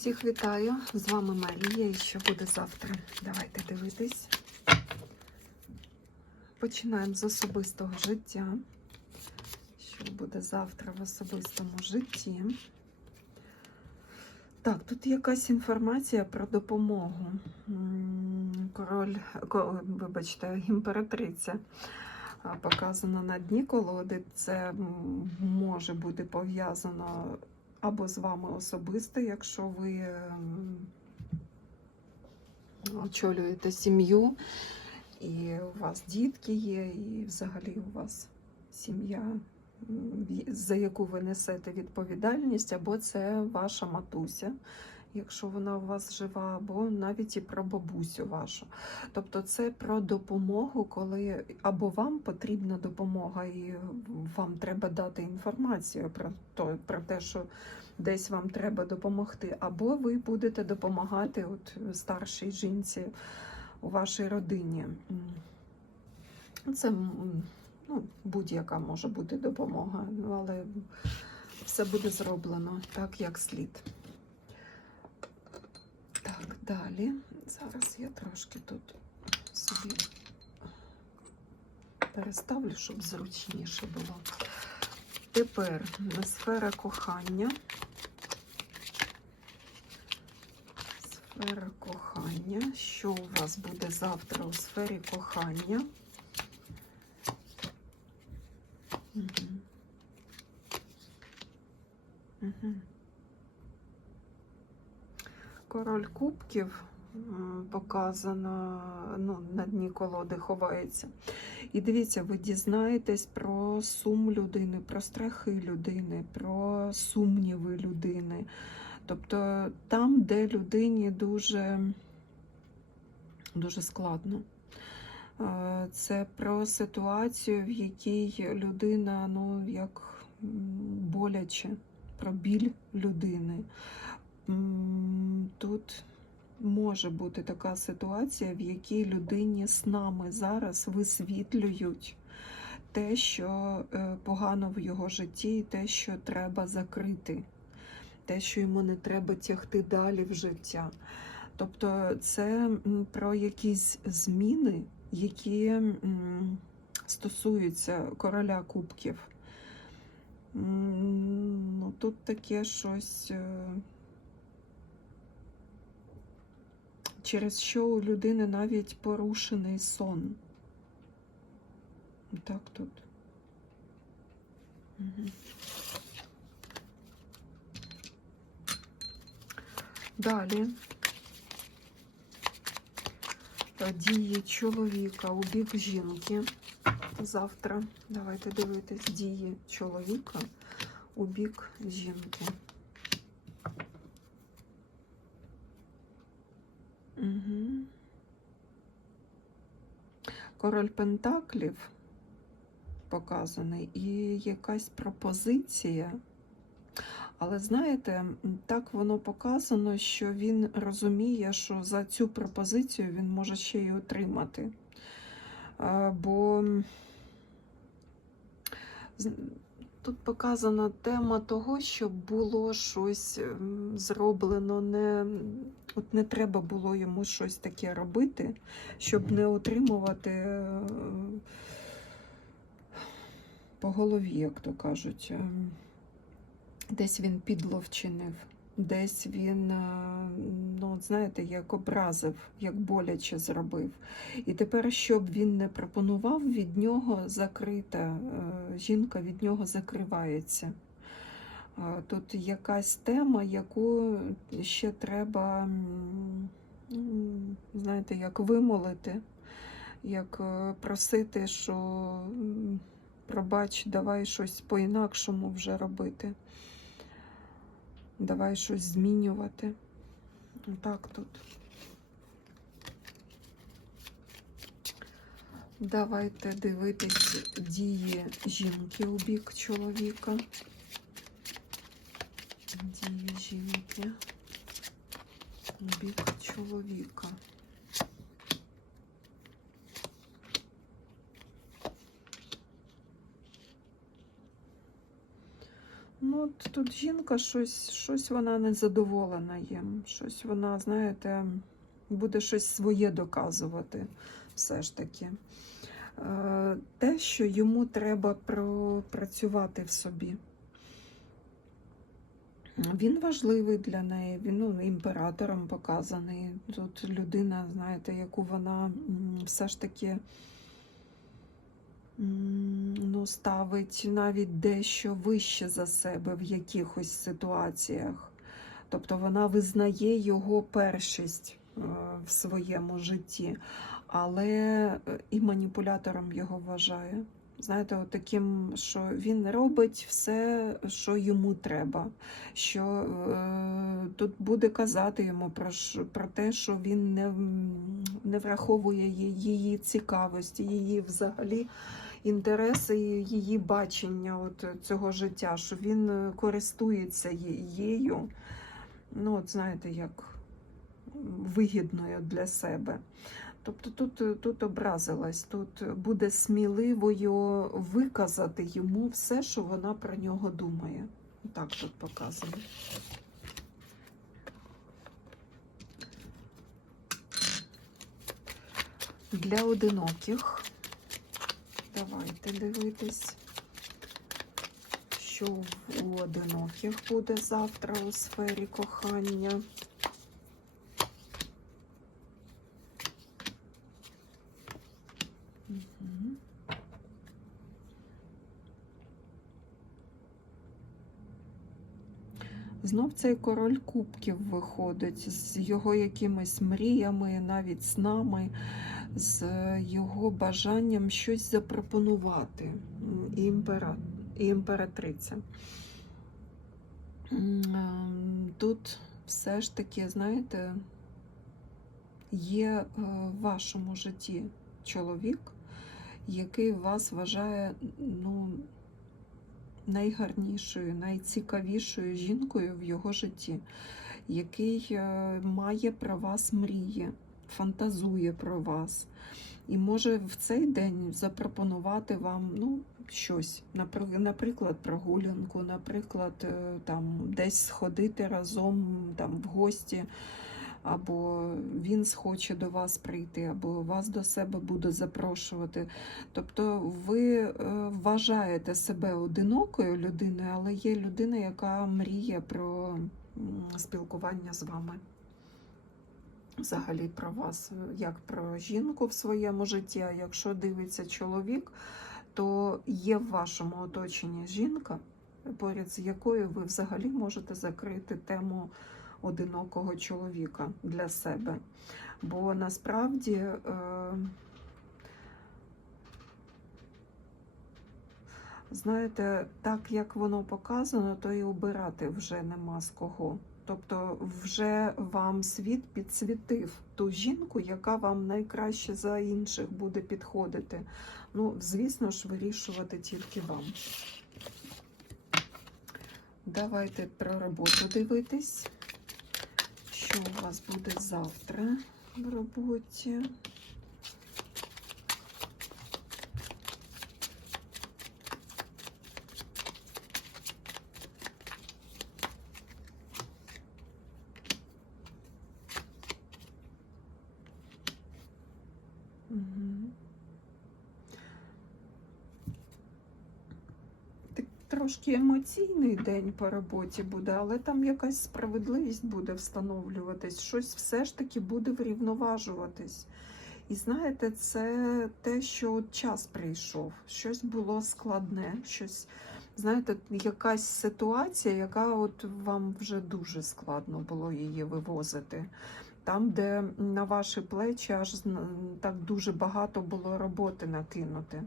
Всіх вітаю! З вами Марія. І що буде завтра? Давайте дивитись. Починаємо з особистого життя. Що буде завтра в особистому житті? Так, тут якась інформація про допомогу. Король, вибачте, імператриця показана на дні колоди. Це може бути пов'язано або з вами особисто, якщо ви ем, очолюєте сім'ю, і у вас дітки є, і взагалі у вас сім'я, за яку ви несете відповідальність, або це ваша матуся. Якщо вона у вас жива, або навіть і про бабусю вашу. Тобто це про допомогу, коли або вам потрібна допомога, і вам треба дати інформацію про, то, про те, що десь вам треба допомогти, або ви будете допомагати от старшій жінці у вашій родині. Це ну, будь-яка може бути допомога, ну, але все буде зроблено так, як слід. Так, далі. Зараз я трошки тут собі переставлю, щоб зручніше було. Тепер сфера кохання. Сфера кохання. Що у вас буде завтра у сфері кохання? Угу. Угу. Король кубків показано, ну, на дні колоди ховається. І дивіться, ви дізнаєтесь про сум людини, про страхи людини, про сумніви людини. Тобто там, де людині дуже, дуже складно. Е, Це про ситуацію, в якій людина, ну, як боляче, про біль людини. Тут може бути така ситуація, в якій людині з нами зараз висвітлюють те, що е, погано в його житті, і те, що треба закрити, те, що йому не треба тягти далі в життя. Тобто це про якісь зміни, які стосуються короля кубків. Ну, тут таке щось. е, через що у людини навіть порушений сон. Так тут. Угу. Далі. Е, Дії чоловіка у бік жінки. Завтра. Давайте дивитись дії чоловіка у бік жінки. Угу. Король Пентаклів показаний і якась пропозиція. Але знаєте, так воно показано, що він розуміє, що за цю пропозицію він може ще й отримати. Бо м, з- тут показана тема того, щоб було щось зроблено, не, от не треба було йому щось таке робити, щоб не отримувати е, по голові, як то кажуть. Ем, Десь він підловчинив. вчинив, десь він, е, ну, знаєте, як образив, як боляче зробив. І тепер, щоб він не пропонував, від нього закрита, е, жінка від нього закривається. Е, Тут якась тема, яку ще треба, знаєте, як вимолити, як просити, що пробач, давай щось по-інакшому вже робити. Давай щось змінювати. Так тут. Давайте дивитись дії жінки у бік чоловіка. Дії жінки у бік чоловіка. Ну, тут жінка щось, щось вона незадоволена їм. Щось вона, знаєте, буде щось своє доказувати все ж таки. Е, Те, що йому треба пропрацювати в собі. Він важливий для неї, він ну, імператором показаний. Тут людина, знаєте, яку вона все ж таки ну, ставить навіть дещо вище за себе в якихось ситуаціях. Тобто вона визнає його першість е, в своєму житті, але е, і маніпулятором його вважає. Знаєте, от таким, що він робить все, що йому треба. Що е, тут буде казати йому про, про те, що він не, не враховує її цікавості, її взагалі інтереси, і її бачення от цього життя, що він е, користується її. Ну, от знаєте, як вигідною для себе. Тобто тут, тут образилась, тут буде сміливою виказати йому все, що вона про нього думає. Так тут показано. Для одиноких. Давайте дивитись, що у одиноких буде завтра у сфері кохання. Знов цей король кубків виходить з його якимись мріями, навіть снами, з його бажанням щось запропонувати. І, імпера... і імператриця. Ем, Тут все ж таки, знаєте, є е, в вашому житті чоловік, який вас вважає ну, найгарнішою, найцікавішою жінкою в його житті, який е, має про вас мрії, фантазує про вас. І може в цей день запропонувати вам ну, щось, наприклад, прогулянку, наприклад, е, там, десь сходити разом там, в гості, або він схоче до вас прийти, або вас до себе буде запрошувати. Тобто ви е, вважаєте себе одинокою людиною, але є людина, яка мріє про спілкування з вами. Взагалі про вас, як про жінку в своєму житті. А якщо дивиться чоловік, то є в вашому оточенні жінка, поряд з якою ви взагалі можете закрити тему одинокого чоловіка для себе. Бо насправді. Е, Знаєте, так як воно показано, то і обирати вже нема з кого. Тобто, вже вам світ підсвітив ту жінку, яка вам найкраще за інших буде підходити. Ну, звісно ж, вирішувати тільки вам. Давайте про роботу дивитись, що у вас буде завтра в роботі. Мгм. Так, Трошки емоційний день по роботі буде, але там якась справедливість буде встановлюватись, щось все ж таки буде врівноважуватись. І знаєте, це те, що от час прийшов, щось було складне, щось, знаєте, якась ситуація, яка от вам вже дуже складно було її вивозити. Там, де на ваші плечі аж так дуже багато було роботи накинути.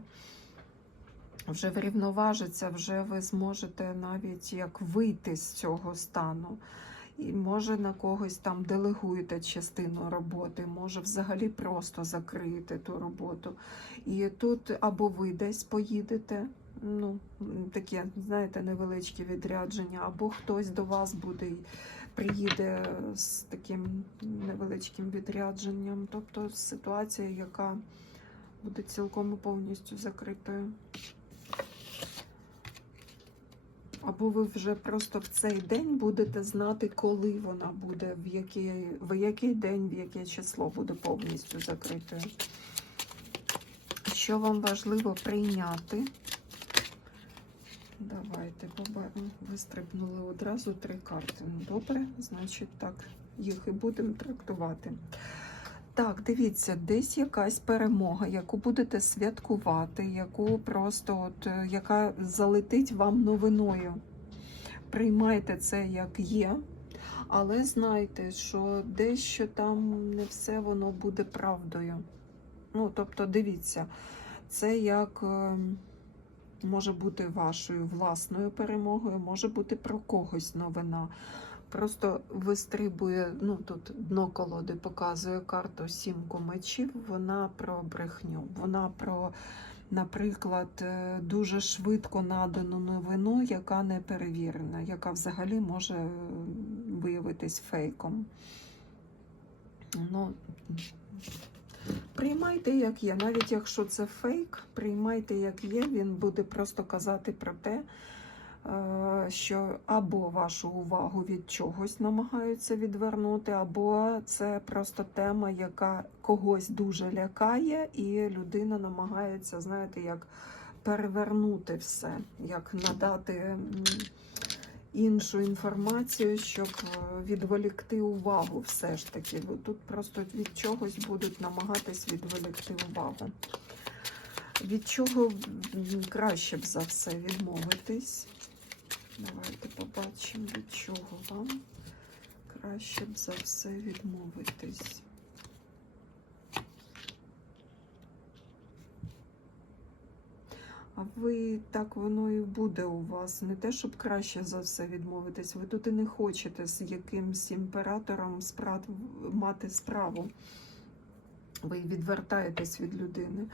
Вже врівноважиться, вже ви зможете навіть як вийти з цього стану. І може на когось там делегуєте частину роботи, може взагалі просто закриєте ту роботу. І тут або ви десь поїдете, ну таке, знаєте, невеличке відрядження, або хтось до вас буде приїде з таким невеличким відрядженням. Тобто ситуація, яка буде цілком повністю закритою. Або ви вже просто в цей день будете знати, коли вона буде, в який, в який день, в яке число буде повністю закритою. Що вам важливо прийняти? Давайте побачимо. Вистрибнули одразу три карти. Ну, Добре, значить так, їх і будемо трактувати. Так, дивіться, десь якась перемога, яку будете святкувати, яку просто от, е, яка залетить вам новиною. Приймайте це як є, але знайте, що дещо там не все воно буде правдою. Ну, тобто, дивіться, це як е, може бути вашою власною перемогою, може бути про когось новина. Просто вистрибує, ну тут дно колоди показує карту сімку мечів. Вона про брехню. Вона про, наприклад, е, дуже швидко надану новину, яка не перевірена, яка взагалі може е, виявитись фейком. Ну, Приймайте, як є. Навіть якщо це фейк, приймайте, як є. Він буде просто казати про те, що або вашу увагу від чогось намагаються відвернути, або це просто тема, яка когось дуже лякає, і людина намагається, знаєте, як перевернути все, як надати іншу інформацію, щоб е, відволікти увагу все ж таки. Бо Тут просто від чогось будуть намагатись відволікти увагу. Від чого краще б за все відмовитись? Давайте побачимо, від чого вам краще б за все відмовитись. А ви так воно і буде у вас. Не те, щоб краще за все відмовитись. Ви тут і не хочете з якимсь імператором справ... мати справу. Ви відвертаєтесь від людини.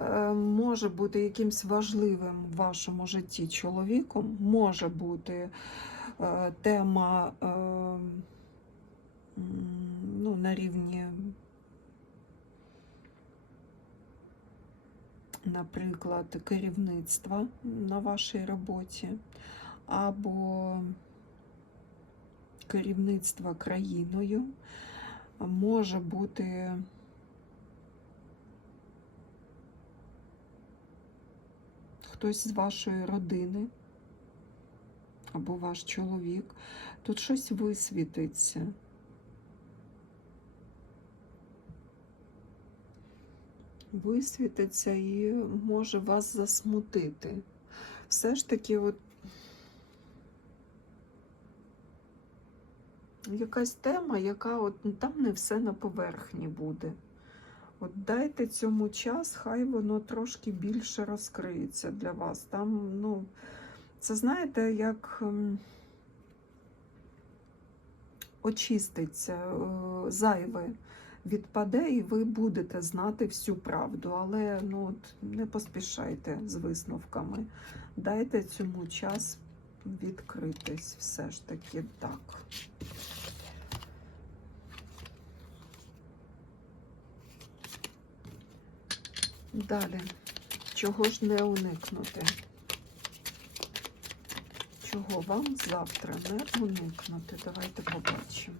Е, Може бути якимсь важливим в вашому житті чоловіком, може бути е, тема е, ну, на рівні наприклад, керівництва на вашій роботі, або керівництва країною, може бути хтось з вашої родини, або ваш чоловік. Тут щось висвітиться. висвітиться і може вас засмутити. Все ж таки, от якась тема, яка от ну, там не все на поверхні буде. От дайте цьому час, хай воно трошки більше розкриється для вас. Там, ну, це знаєте, як ем, очиститься е, зайве відпаде, і ви будете знати всю правду. Але ну, от, не поспішайте з висновками. Дайте цьому час відкритись все ж таки так. Далі, чого ж не уникнути? Чого вам завтра не уникнути? Давайте побачимо.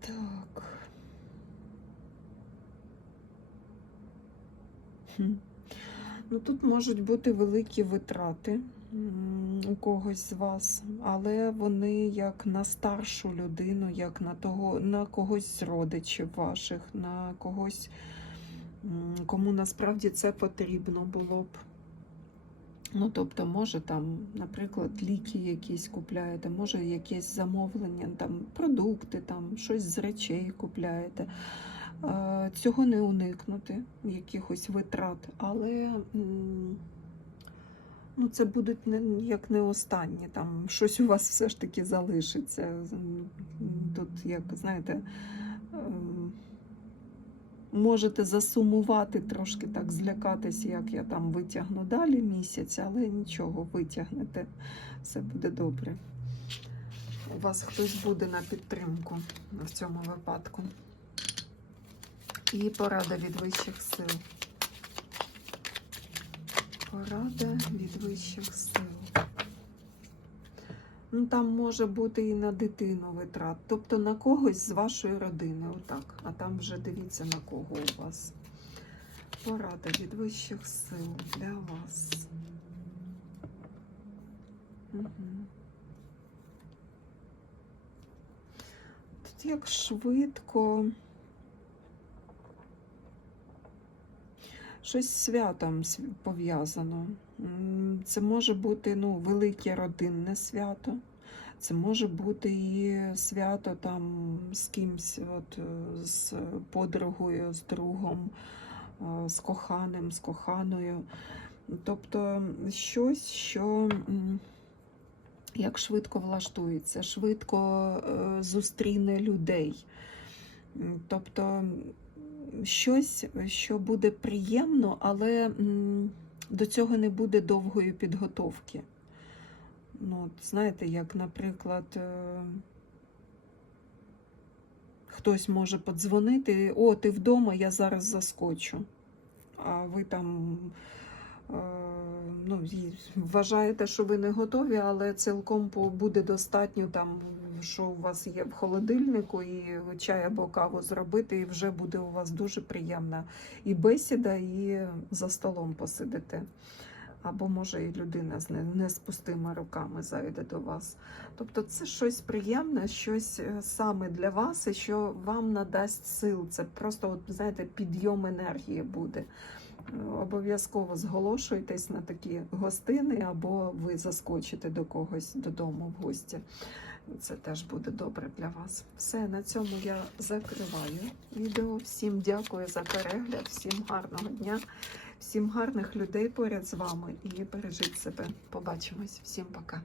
Так. Ну, тут можуть бути великі витрати у когось з вас, але вони як на старшу людину, як на того, на когось з родичів ваших, на когось, кому насправді це потрібно було б. Ну, тобто, може там, наприклад, ліки якісь купляєте, може якесь замовлення, там продукти, там щось з речей купляєте. Е, Цього не уникнути, якихось витрат, але ну, це будуть не, як не останні, там щось у вас все ж таки залишиться. Тут, як знаєте, ем, можете засумувати, трошки так злякатись, як я там витягну далі місяць, але нічого, витягнете, все буде добре. у вас хтось буде на підтримку в цьому випадку. І порада від вищих сил. Порада від вищих сил. Ну, там може бути і на дитину витрат, тобто на когось з вашої родини, отак. А там вже дивіться на кого у вас. Порада від вищих сил для вас. Угу. Тут як швидко. Щось з святом пов'язано. Це може бути ну, велике родинне свято. Це може бути і свято там з кимсь, от, е, з подругою, з другом, е, з коханим, з коханою. Тобто щось, що як швидко влаштується, швидко е, зустріне людей. Тобто щось, що буде приємно, але до цього не буде довгої підготовки. Ну, знаєте, як, наприклад, е, хтось може подзвонити, о, ти вдома, я зараз заскочу. А ви там е, ну, вважаєте, що ви не готові, але цілком буде достатньо там, що у вас є в холодильнику, і чай або каву зробити, і вже буде у вас дуже приємна і бесіда, і за столом посидите. Або може і людина з не, з руками зайде до вас. Тобто це щось приємне, щось е, саме для вас, і що вам надасть сил. Це просто, от, знаєте, підйом енергії буде. Обов'язково зголошуйтесь на такі гостини, або ви заскочите до когось додому в гості. Це теж буде добре для вас. Все, на цьому я закриваю відео. Всім дякую за перегляд, всім гарного дня, всім гарних людей поряд з вами і бережіть себе. Побачимось. Всім пока.